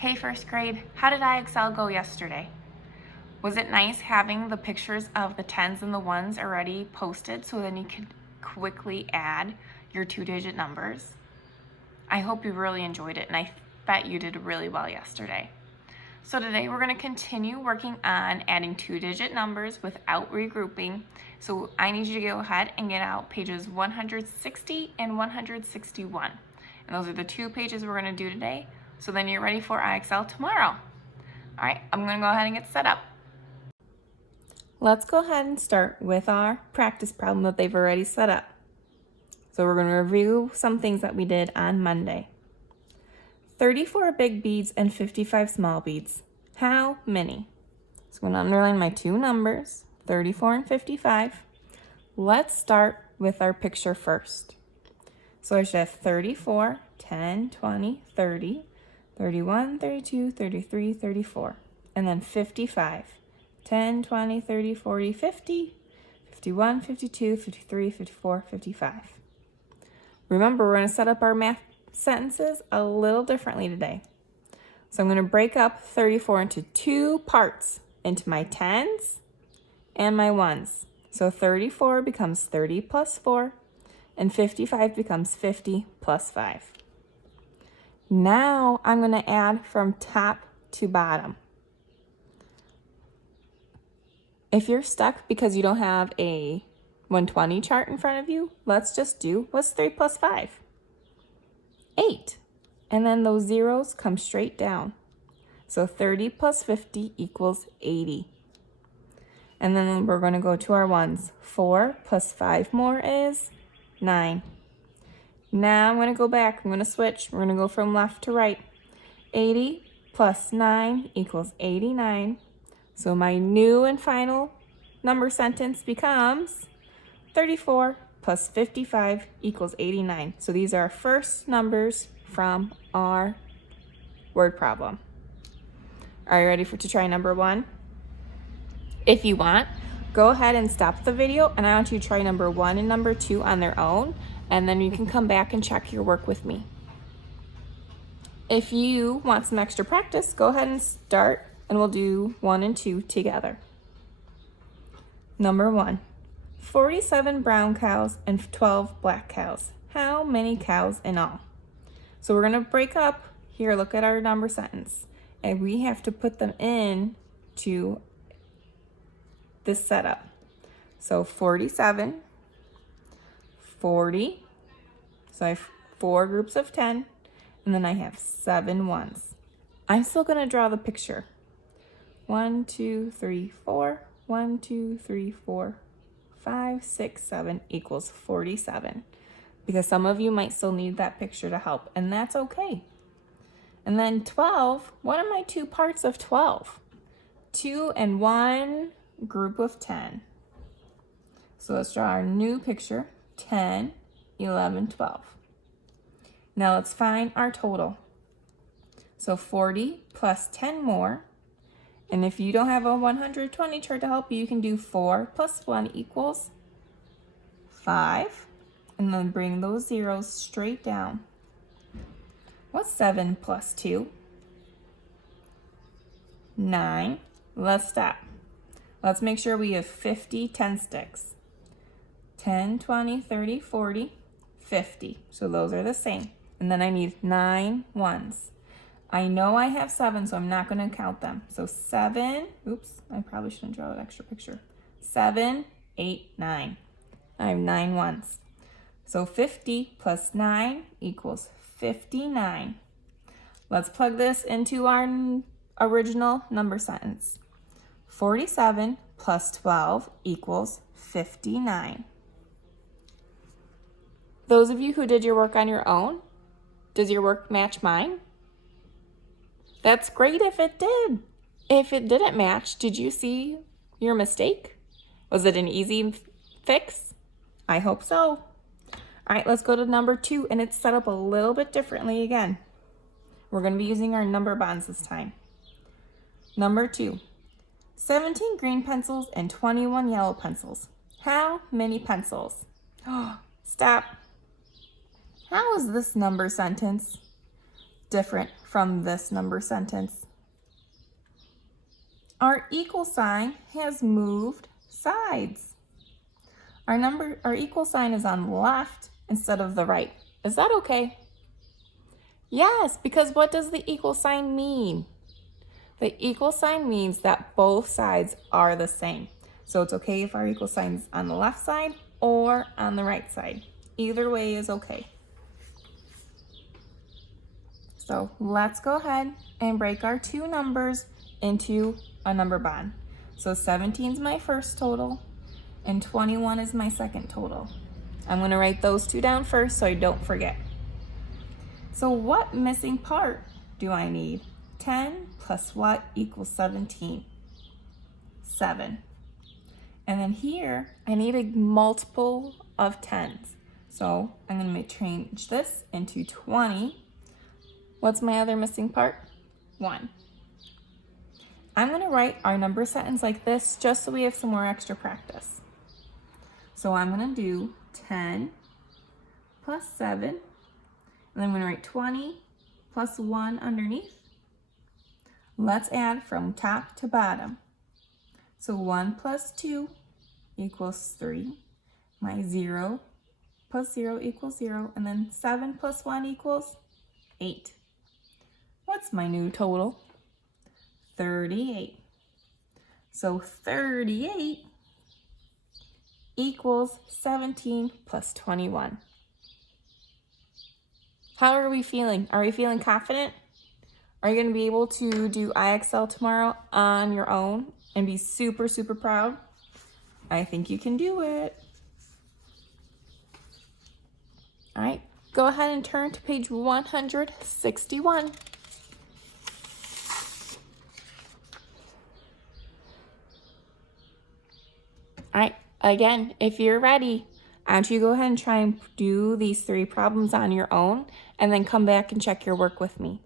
Hey first grade, how did IXL go yesterday? Was it nice having the pictures of the 10s and the 1s already posted so then you could quickly add your 2-digit numbers? I hope you really enjoyed it and I bet you did really well yesterday. So today we're going to continue working on adding 2-digit numbers without regrouping. So I need you to go ahead and get out pages 160 and 161. And those are the 2 pages we're going to do today. So then you're ready for IXL tomorrow. All right, I'm going to go ahead and get set up. Let's go ahead and start with our practice problem that they've already set up. So we're going to review some things that we did on Monday. 34 big beads and 55 small beads. How many? So I'm going to underline my 2 numbers, 34 and 55. Let's start with our picture first. So I should have 34, 10, 20, 30, 31, 32, 33, 34, and then 55, 10, 20, 30, 40, 50, 51, 52, 53, 54, 55. Remember, we're going to set up our math sentences a little differently today. So I'm going to break up 34 into 2 parts, into my 10s and my 1s. So 34 becomes 30 plus 4, and 55 becomes 50 plus 5. Now I'm going to add from top to bottom. If you're stuck because you don't have a 120 chart in front of you, let's just do what's 3 plus 5? 8. And then those zeros come straight down. So 30 plus 50 equals 80. And then we're going to go to our 1s. 4 plus 5 more is 9. Now I'm going to go back. I'm going to switch. We're going to go from left to right. 80 plus 9 equals 89. So my new and final number sentence becomes 34 plus 55 equals 89. So these are our first numbers from our word problem. Are you ready to try number 1? If you want, go ahead and stop the video and I want you to try number 1 and number 2 on their own. And then you can come back and check your work with me. If you want some extra practice, go ahead and start and we'll do 1 and 2 together. Number 1, 47 brown cows and 12 black cows. How many cows in all? So we're gonna break up here, look at our number sentence. And we have to put them in to this setup. So 47, 40, so I have 4 groups of 10, and then I have 7 ones. I'm still going to draw the picture. 1, 2, 3, 4, 1, 2, 3, 4, 5, 6, 7 equals 47. Because some of you might still need that picture to help, and that's okay. And then 12, what are my 2 parts of 12? 2 and 1 group of 10. So let's draw our new picture. 10, 11, 12. Now let's find our total. So 40 plus 10 more. And if you don't have a 120 chart to help you, you can do 4 plus 1 equals 5. And then bring those zeros straight down. What's 7 plus 2? 9. Let's stop. Let's make sure we have 50 10 sticks. 10, 20, 30, 40, 50. So those are the same. And then I need 9 ones. I know I have 7, so I'm not going to count them. So 7, oops, I probably shouldn't draw an extra picture. 7, 8, 9. I have 9 ones. So 50 plus 9 equals 59. Let's plug this into our original number sentence. 47 plus 12 equals 59. Those of you who did your work on your own, does your work match mine? That's great if it did. If it didn't match, did you see your mistake? Was it an easy fix? I hope so. All right, let's go to number 2, and it's set up a little bit differently again. We're going to be using our number bonds this time. Number 2, 17 green pencils and 21 yellow pencils. How many pencils? Stop. How is this number sentence different from this number sentence? Our equal sign has moved sides. Our equal sign is on the left instead of the right. Is that okay? Yes, because what does the equal sign mean? The equal sign means that both sides are the same. So it's okay if our equal sign is on the left side or on the right side. Either way is okay. So let's go ahead and break our two numbers into a number bond. So 17 is my first total and 21 is my second total. I'm going to write those two down first so I don't forget. So what missing part do I need? 10 plus what equals 17? 7. And then here, I need a multiple of 10s. So I'm going to change this into 20. What's my other missing part? 1. I'm going to write our number sentence like this just so we have some more extra practice. So I'm going to do 10 plus 7, and then I'm going to write 20 plus 1 underneath. Let's add from top to bottom. So 1 plus 2 equals 3. My 0 plus 0 equals 0, and then 7 plus 1 equals 8. What's my new total? 38. So 38 equals 17 plus 21. How are we feeling? Are we feeling confident? Are you going to be able to do IXL tomorrow on your own and be super, super proud? I think you can do it. All right, go ahead and turn to page 161. All right, again, if you're ready, I want you to go ahead and try and do these 3 problems on your own and then come back and check your work with me.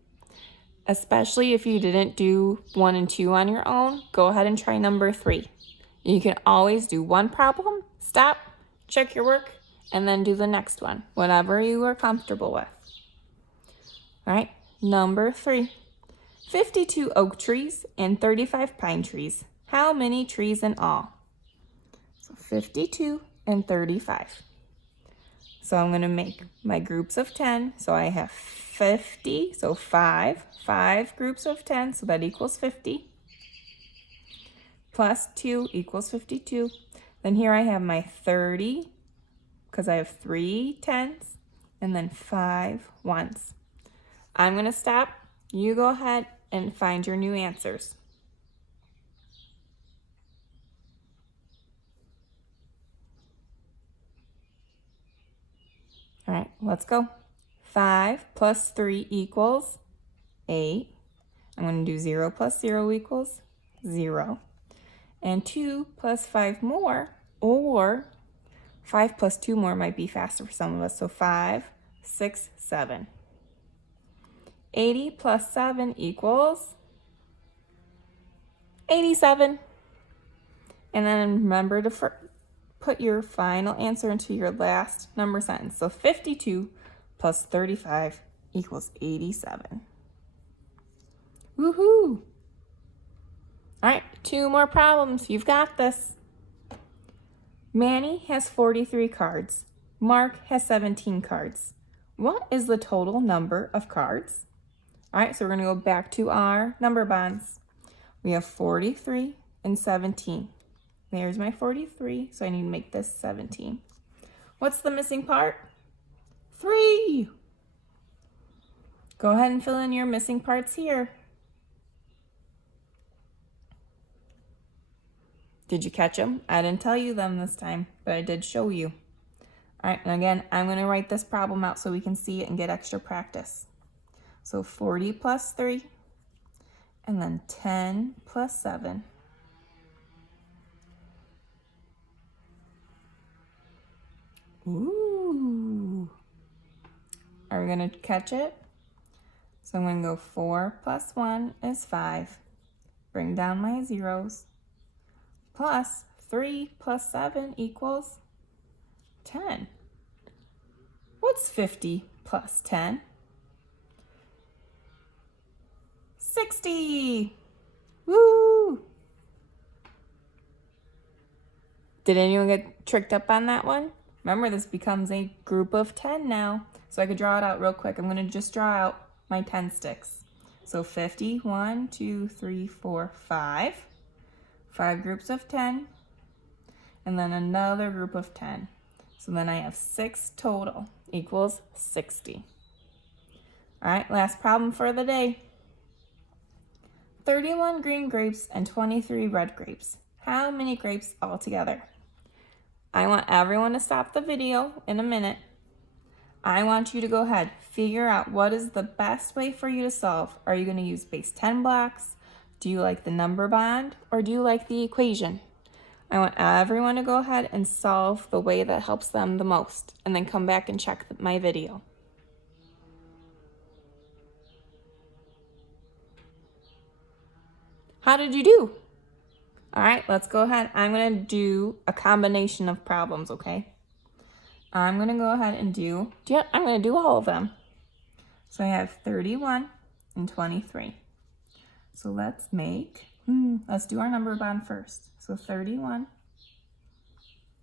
Especially if you didn't do 1 and 2 on your own, go ahead and try number 3. You can always do one problem, stop, check your work, and then do the next one, whatever you are comfortable with. All right, number 3. 52 oak trees and 35 pine trees. How many trees in all? So 52 and 35. So I'm going to make my groups of 10. So I have 50, so 5 groups of 10, so that equals 50. Plus 2 equals 52. Then here I have my 30, because I have 3 10s, and then 5 1s. I'm going to stop. You go ahead and find your new answers. All right, let's go. 5 plus 3 equals 8. I'm going to do 0 plus 0 equals 0. And 2 plus 5 more, or 5 plus 2 more might be faster for some of us. So 5, 6, 7. 80 plus 7 equals 87. And then remember to put your final answer into your last number sentence. So 52 plus 35 equals 87. Woohoo! All right, 2 more problems. You've got this. Manny has 43 cards. Mark has 17 cards. What is the total number of cards? All right, so we're going to go back to our number bonds. We have 43 and 17. There's my 43, so I need to make this 17. What's the missing part? 3. Go ahead and fill in your missing parts here. Did you catch them? I didn't tell you them this time, but I did show you. All right, and again, I'm going to write this problem out so we can see it and get extra practice. So 40 plus 3, and then 10 plus 7. Ooh. Are we going to catch it? So I'm going to go 4 plus 1 is 5. Bring down my zeros. Plus 3 plus 7 equals 10. What's 50 plus 10? 60. Woo! Did anyone get tricked up on that one? Remember, this becomes a group of 10 now. So I could draw it out real quick. I'm going to just draw out my 10 sticks. So 50, 1, 2, 3, 4, 5. 5 groups of 10. And then another group of 10. So then I have 6 total equals 60. All right, last problem for the day. 31 green grapes and 23 red grapes. How many grapes altogether? I want everyone to stop the video in a minute. I want you to go ahead, figure out what is the best way for you to solve. Are you going to use base 10 blocks? Do you like the number bond, or do you like the equation? I want everyone to go ahead and solve the way that helps them the most, and then come back and check my video. How did you do? All right, let's go ahead. I'm going to do a combination of problems, okay? I'm going to go ahead and I'm going to do all of them. So I have 31 and 23. So let's do our number bond first. So 31,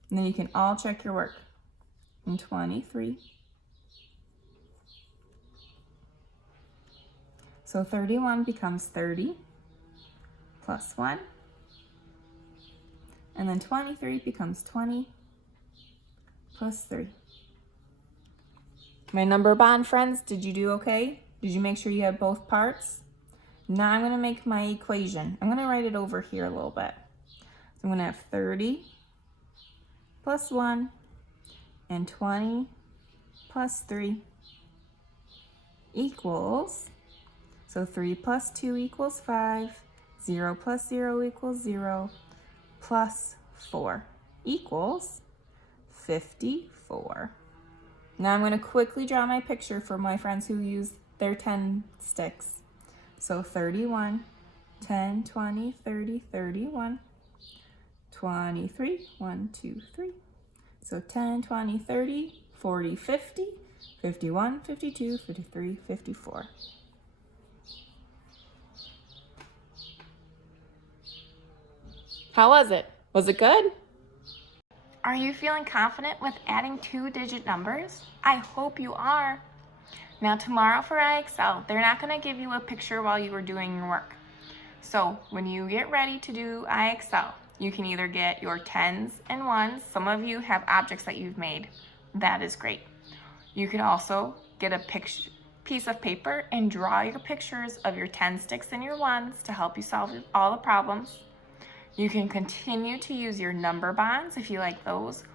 and then you can all check your work. And 23. So 31 becomes 30 plus 1. And then 23 becomes 20 plus 3. My number bond friends, did you do okay? Did you make sure you have both parts? Now I'm going to make my equation. I'm going to write it over here a little bit. So I'm going to have 30 plus 1 and 20 plus 3 equals, so 3 plus 2 equals 5, 0 plus 0 equals 0, plus 4 equals 54. Now I'm going to quickly draw my picture for my friends who use their 10 sticks. So 31, 10, 20, 30, 31, 23, 1, 2, 3. So 10, 20, 30, 40, 50, 51, 52, 53, 54. How was it? Was it good? Are you feeling confident with adding 2-digit numbers? I hope you are. Now tomorrow for IXL, they're not going to give you a picture while you are doing your work. So when you get ready to do IXL, you can either get your 10s and 1s. Some of you have objects that you've made. That is great. You could also get a piece of paper and draw your pictures of your 10 sticks and your 1s to help you solve all the problems. You can continue to use your number bonds if you like those,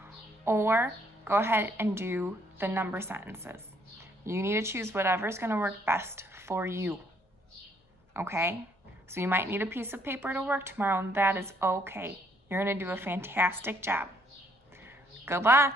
or go ahead and do the number sentences. You need to choose whatever's going to work best for you, okay? So you might need a piece of paper to work tomorrow, and that is okay. You're going to do a fantastic job. Good luck.